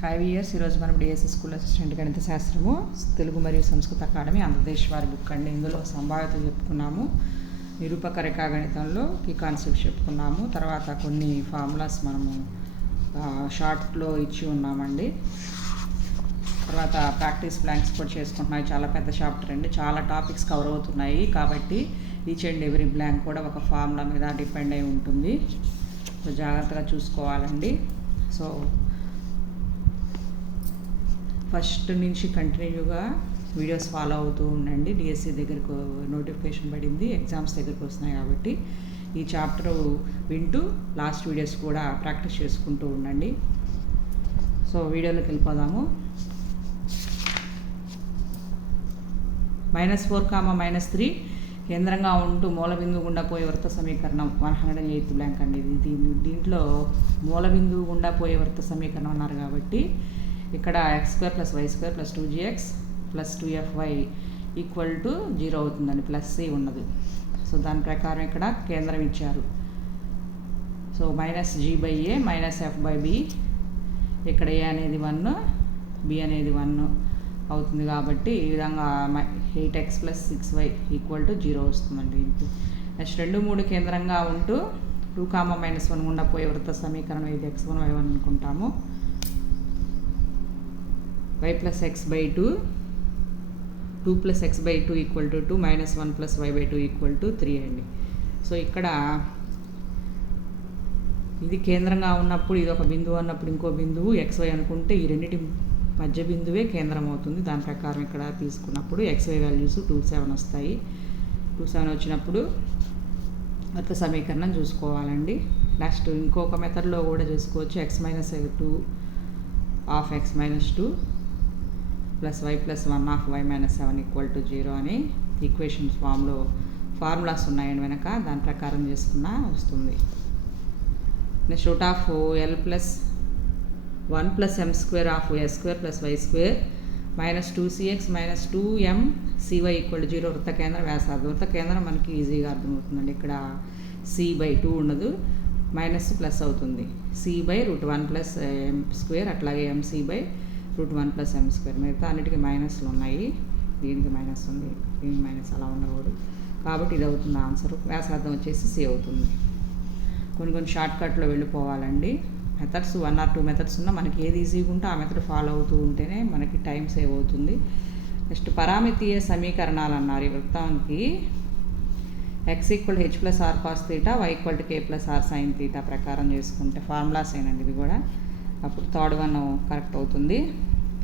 5 years ఈరోజు మనం DSC school assistant గణిత శాస్త్రము తెలుగు మరియు సంస్కృత అకాడమీ ఆంధ్రప్రదేశ్ వారి బుక్ అండి. ఇందులో సంభావ్యత చెప్పుకున్నాము, నిరూపక రేఖా గణితంలో కీ కాన్సెప్ట్స్ చెప్పుకున్నాము. తర్వాత కొన్ని ఫార్ములాస్ మనము షార్ట్లో ఇచ్చి ఉన్నామండి. తర్వాత ప్రాక్టీస్ బ్లాంక్స్ కూడా చేసుకుంటున్నాయి. చాలా పెద్ద చాప్టర్ అండి, చాలా టాపిక్స్ కవర్ అవుతున్నాయి కాబట్టి ఈచ్ అండ్ ఎవ్రీ బ్లాంక్ కూడా ఒక ఫార్ములా మీద డిపెండ్ అయి ఉంటుంది. సో జాగ్రత్తగా చూసుకోవాలండి. సో ఫస్ట్ నుంచి కంటిన్యూగా వీడియోస్ ఫాలో అవుతూ ఉండండి. డిఎస్సి దగ్గరకు నోటిఫికేషన్ పడింది, ఎగ్జామ్స్ దగ్గరకు వస్తున్నాయి కాబట్టి ఈ చాప్టర్ వింటూ లాస్ట్ వీడియోస్ కూడా ప్రాక్టీస్ చేసుకుంటూ ఉండండి. సో వీడియోలోకి వెళ్ళిపోదాము. -4, -3 కేంద్రంగా ఉంటూ మూల బిందువు గుండా పోయే వృత్త సమీకరణం 108th బ్లాంక్ అండి. దీంట్లో మూల బిందువు గుండా పోయే వృత్త సమీకరణం అన్నారు కాబట్టి ఇక్కడ x² + y² + 2gx + 2fy = 0 అవుతుందండి. +c ఉన్నది. సో దాని ప్రకారం ఇక్కడ కేంద్రం ఇచ్చారు. సో -g/a -f/b, ఇక్కడ a అనేది 1, b అనేది 1 అవుతుంది కాబట్టి ఈ విధంగా 8x + 6y = 0 వస్తుందండి. నెక్స్ట్ 2, 3 కేంద్రంగా ఉంటూ 2, -1 గుండా పోయే వృత్త సమీకరణం ఇది x1 y1 అనుకుంటాము. y + x/2, 2 + x/2 = 2, -1 + y/2 = 3 అండి. సో ఇక్కడ ఇది కేంద్రంగా ఉన్నప్పుడు ఇది ఒక బిందువు అన్నప్పుడు ఇంకో బిందువు xy అనుకుంటే ఈ రెండింటి మధ్య బిందువే కేంద్రం అవుతుంది. దాని ప్రకారం ఇక్కడ తీసుకున్నప్పుడు xy వాల్యూస్ 2, 7 వస్తాయి. 2, 7 వచ్చినప్పుడు వృత్త సమీకరణం చూసుకోవాలండి. నెక్స్ట్ ఇంకొక మెథడ్లో కూడా చూసుకోవచ్చు. x - 2 of x - 2 + y + 1 of y - 7 = 0 అని ఈక్వేషన్స్ ఫార్ములాస్ ఉన్నాయండి వెనక. దాని ప్రకారం చేసుకున్నా వస్తుంది. Next root of l + 1 + m² of s² + y² - 2cx - 2mcy = 0 వృత్త కేంద్రం వ్యాసార్థం. వృత్త కేంద్రం మనకి ఈజీగా అర్థమవుతుందండి. ఇక్కడ c/2 ఉండదు, మైనస్ ప్లస్ అవుతుంది. c/√1 + m², అట్లాగే mc/√1 + m². మిగతా అన్నిటికీ మైనస్లు ఉన్నాయి. దీనికి మైనస్ ఉంది, దీనికి మైనస్ అలా ఉండకూడదు కాబట్టి ఇది అవుతుంది ఆన్సర్. వ్యాసార్థం వచ్చేసి c అవుతుంది. కొన్ని షార్ట్ కట్లో వెళ్ళిపోవాలండి. మెథడ్స్ 1 or 2 మెథడ్స్ ఉన్నా మనకి ఏది ఈజీగా ఉంటే ఆ మెథడ్ ఫాలో అవుతూ ఉంటేనే మనకి టైం సేవ్ అవుతుంది. నెక్స్ట్ పరామితీయ సమీకరణాలు అన్నారు. ఈ వృత్తానికి x = h + r cos θ, y = k + r sin θ ప్రకారం చేసుకుంటే ఫార్ములాస్ ఏనండి ఇది కూడా. అప్పుడు థర్డ్ వన్ కరెక్ట్ అవుతుంది.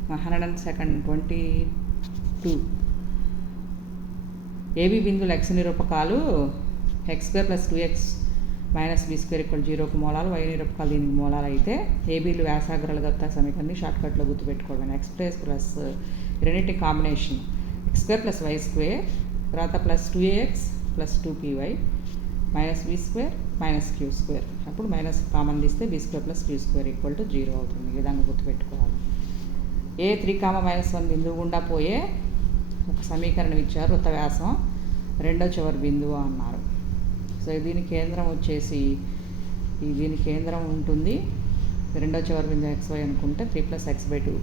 122 ఏబి బిందువుల x నిరూపకాలు x² + 2x - b² = 0కు మూలాలు, y నిరూపకాలు దీనికి మూలాలు అయితే ఏబీలు వ్యాసాగ్రాల వృత్త సమీకరణాన్ని షార్ట్కట్లో గుర్తుపెట్టుకోవడం. x ప్లస్ రెండింటి కాంబినేషన్ x² + y², తర్వాత +2ax + 2py - b² - q². అప్పుడు మైనస్ కామన్ తీస్తే b² + q² = 0 అవుతుంది. ఈ విధంగా గుర్తుపెట్టుకోవాలి. ఏ 3, -1 బిందువు గుండా పోయే ఒక సమీకరణం ఇచ్చారు. వృత్త వ్యాసం రెండో చివరి బిందువు అన్నారు. సో దీని కేంద్రం వచ్చేసి దీని కేంద్రం ఉంటుంది. రెండో చివరి బిందువు xy అనుకుంటే 3 + x/2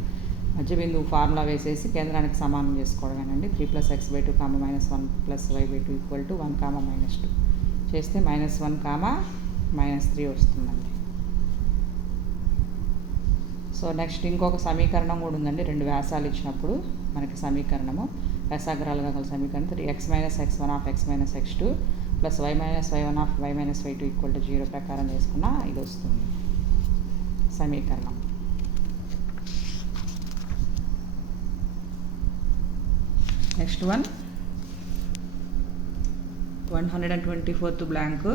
మధ్య బిందువు ఫార్ములా వేసేసి కేంద్రానికి సమానం చేసుకోవడమేనండి. 3 + x/2, -1 + y/2 = 1, -2 చేస్తే -1, -3 వస్తుందండి. సో నెక్స్ట్ ఇంకొక సమీకరణం కూడా ఉందండి. 2 వ్యాసాలు ఇచ్చినప్పుడు మనకి సమీకరణము వ్యాసాగ్రాలుగా గల సమీకరణం x - x1 of x - x2 + y - y1 of y - y2 = 0 ప్రకారం చేసుకున్నా ఇది వస్తుంది సమీకరణం. Next 124th blank.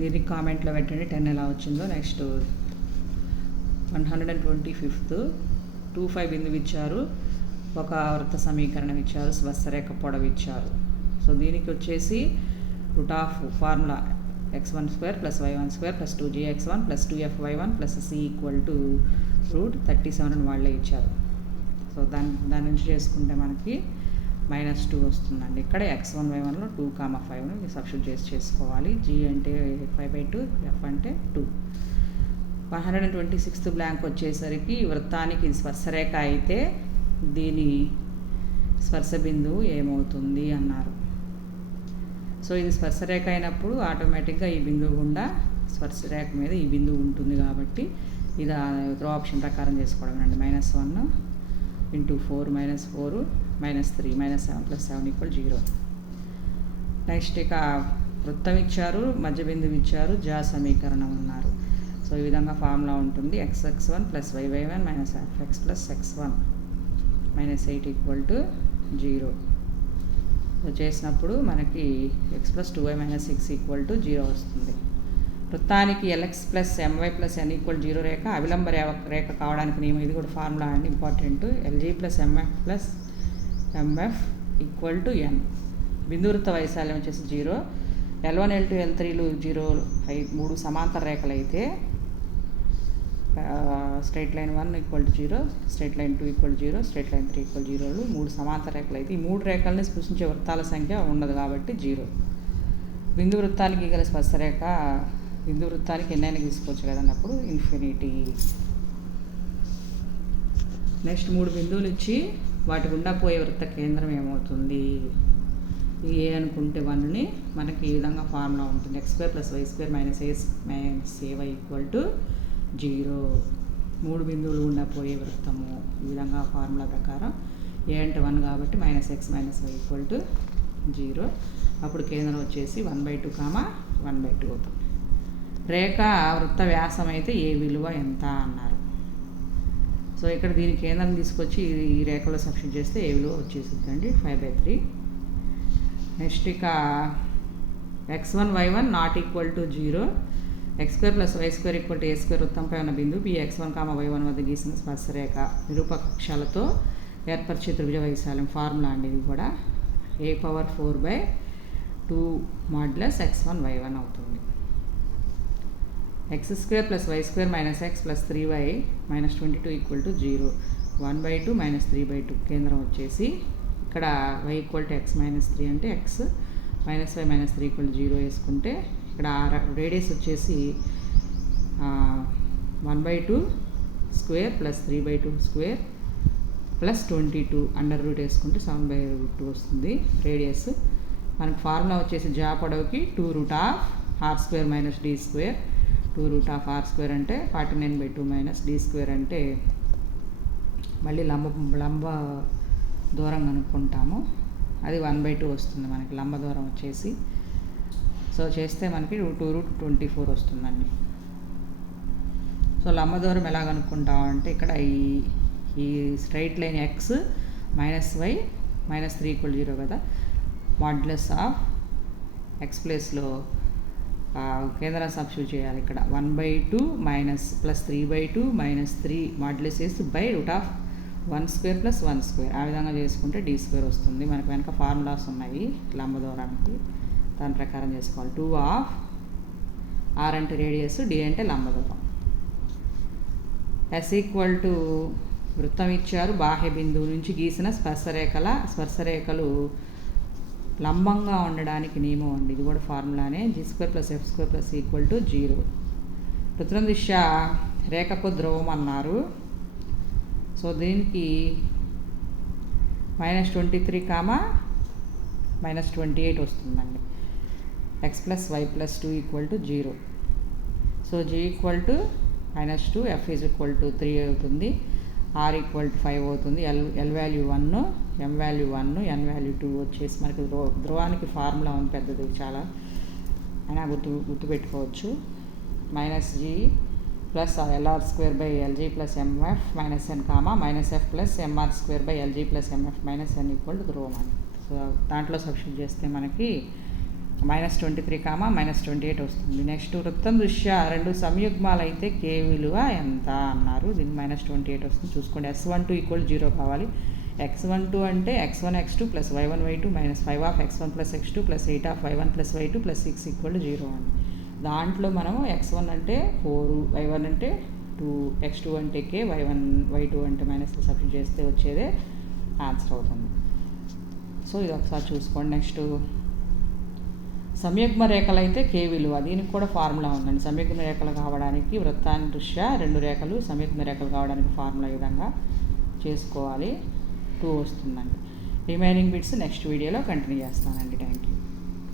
దీనికి కామెంట్లో పెట్టండి 10 ఎలా వచ్చిందో. నెక్స్ట్ 125th 2, 5 బిందువు ఇచ్చారు, ఒక వృత్త సమీకరణం ఇచ్చారు, స్పర్శరేఖ పొడవు ఇచ్చారు. సో దీనికి వచ్చేసి root of formula x12 + y12 + 2gx1 + 2fy1 + c = √37 వాళ్ళే ఇచ్చారు. సో దాని నుంచి చేసుకుంటే మనకి -2 వస్తుందండి. ఇక్కడ x1 y1లో 2, 5 సబ్స్టిట్యూట్ చేసుకోవాలి. g అంటే 5/2, f అంటే 2. 126th బ్లాంక్ వచ్చేసరికి వృత్తానికి ఇది స్పర్శరేఖ అయితే దీని స్పర్శ బిందువు ఏమవుతుంది అన్నారు. సో ఇది స్పర్శరేఖ అయినప్పుడు ఆటోమేటిక్గా ఈ బిందువు గుండా స్పర్శరేఖ మీద ఈ బిందువు ఉంటుంది కాబట్టి ఇది త్రో ఆప్షన్ ప్రకారం చేసుకోవడం అండి. -1 × 4 -4 -3 -7 + 7 = 0. నెక్స్ట్ ఇక వృత్తం ఇచ్చారు, మధ్య బిందువు ఇచ్చారు, జా సమీకరణం ఉన్నారు. సో ఈ విధంగా ఫార్ములా ఉంటుంది. xx1 + yy1 - fx + x1 - 8 = 0. So చేసినప్పుడు మనకి x + 2y - 6 = 0 వస్తుంది. వృత్తానికి lx + my + n = 0 రేఖ అవిలంబ రేఖ కావడానికి నియమం. ఇది కూడా ఫార్ములా అండి, ఇంపార్టెంట్. lg + mf = n. బిందువృత్త వైశాల్యం వచ్చేసి 0. L1 L2 L3లు 0 3 సమాంతర రేఖలు అయితే straight line 1 = 0, straight line 2 = 0, straight line 3 = 0. 3 సమాంతర రేఖలు అయితే ఈ 3 రేఖల్ని స్పృశించే వృత్తాల సంఖ్య ఉండదు కాబట్టి 0. బిందు వృత్తానికి గల స్పర్శరేఖ బిందు వృత్తానికి ఎన్నైనా తీసుకోవచ్చు కదన్నప్పుడు ఇన్ఫినిటీ. నెక్స్ట్ 3 బిందువులు ఇచ్చి వాటి గుండా పోయే వృత్త కేంద్రం ఏమవుతుంది? ఈ ఏ అనుకుంటే 1ని మనకి ఈ విధంగా ఫార్ములా ఉంటుంది. x² + y² - ay = 0. 3 బిందువులు గుండా పోయే వృత్తము. ఈ విధంగా ఫార్ములా ప్రకారం ఏ అంటే 1 కాబట్టి -x - y = 0. అప్పుడు కేంద్రం వచ్చేసి 1/2, 1/2 అవుతుంది. రేఖ వృత్త వ్యాసం అయితే ఏ విలువ ఎంత అన్నారు. సో ఇక్కడ దీని కేంద్రం తీసుకొచ్చి ఈ రేఖలో సబ్స్టిట్యూట్ చేస్తే ఏ విలువ వచ్చేసిందండి 5/3. నెక్స్ట్ ఇక x1 y1 ≠ 0. x² + y² = a² వృత్తంపై ఉన్న బిందువు P x1, y1 వద్ద గీసిన స్పర్శరేఖ నిరూపక కక్షలతో ఏర్పరిచే త్రిభుజ వైశాల్యం. ఫార్ములా అండి ఇది కూడా a⁴/2 మాడ్యులస్ x1 y1 అవుతుంది. x² + y² - x + 3y - 22 = 0. 1/2 - 3/2 కేంద్రం వచ్చేసి ఇక్కడ y = x - 3 అంటే x - y - 3 = 0 వేసుకుంటే ఇక్కడ రేడియస్ వచ్చేసి 1/2² + 3/2² + 22 √ వేసుకుంటే 7/2 వస్తుంది రేడియస్. మనకు ఫార్ములా వచ్చేసి జా పొడవుకి 2√r² - d². 2√r² అంటే 49/2 - d² అంటే మళ్ళీ లంబ దూరం కనుక్కుంటాము. అది 1/2 వస్తుంది మనకి లంబ దూరం వచ్చేసి. సో చేస్తే మనకి 2√24 వస్తుందండి. సో లంబ దూరం ఎలా కనుక్కుంటామంటే ఇక్కడ ఈ స్ట్రైట్ లైన్ x - y - 3 = 0 కదా. మాడ్యులస్ ఆఫ్ x ప్లేస్లో కేంద్రం సబ్స్టిట్యూట్ చేయాలి. ఇక్కడ 1/2 + 3/2 - 3 మాడ్యులస్ చేసి /1² + 1² ఆ విధంగా చేసుకుంటే d² వస్తుంది. మనకు వెనక ఫార్ములాస్ ఉన్నాయి లంబ దూరానికి, దాని ప్రకారం చేసుకోవాలి. 2r అంటే రేడియస్, d అంటే లంబ దూరం. s = వృత్తం ఇచ్చారు, బాహ్య బిందువు నుంచి గీసిన స్పర్శరేఖలు లంబంగా ఉండడానికి నియమం అండి. ఇది కూడా ఫార్ములానే. g² + f² = 0. వృత్తం దిశ రేఖకు ధ్రువం అన్నారు. సో దీనికి -23, -28 వస్తుందండి. x + y + 2 = 0. So g = -2, f = 3 అవుతుంది, r = 5 అవుతుంది. l value 1, m value 1, n value 2 వచ్చేసి మనకి ధ్రువానికి ఫార్ములా ఉంది పెద్దది చాలా, అయినా గుర్తుపెట్టుకోవచ్చు. -g + lr² / lg + mf - n, -f + mr² / lg + mf - n = ధ్రువం అని. సో దాంట్లో సబ్స్టిట్యూట్ చేస్తే మనకి -23, -28 వస్తుంది. నెక్స్ట్ వృత్తం దృష్ట్యా 2 సంయుగ్మాలు అయితే k విలువ ఎంత అన్నారు. దీనికి -28 వస్తుంది. చూసుకోండి. s12 = 0 కావాలి. x12 అంటే x1 x2 + y1 y2 - 5x1 + x2 + 8y1 + y2 + 6 = 0 అండి. దాంట్లో మనము x1 అంటే 4, y1 అంటే 2, x2 అంటే k, y2 అంటే -, సబ్స్టిట్యూట్ చేస్తే వచ్చేదే ఆన్సర్ అవుతుంది. సో ఇది ఒకసారి చూసుకోండి. నెక్స్ట్ సంయుగ్మ రేఖలు అయితే కే విలువ, దీనికి కూడా ఫార్ములా ఉందండి. సంయుగ్మ రేఖలు కావడానికి వృత్తాన్ని దృష్ట్యా 2 రేఖలు సంయుగ్మ రేఖలు కావడానికి ఫార్ములా ఈ విధంగా చేసుకోవాలి. 2 వస్తుందండి. రిమైనింగ్ బిట్స్ నెక్స్ట్ వీడియోలో కంటిన్యూ చేస్తానండి. Thank you.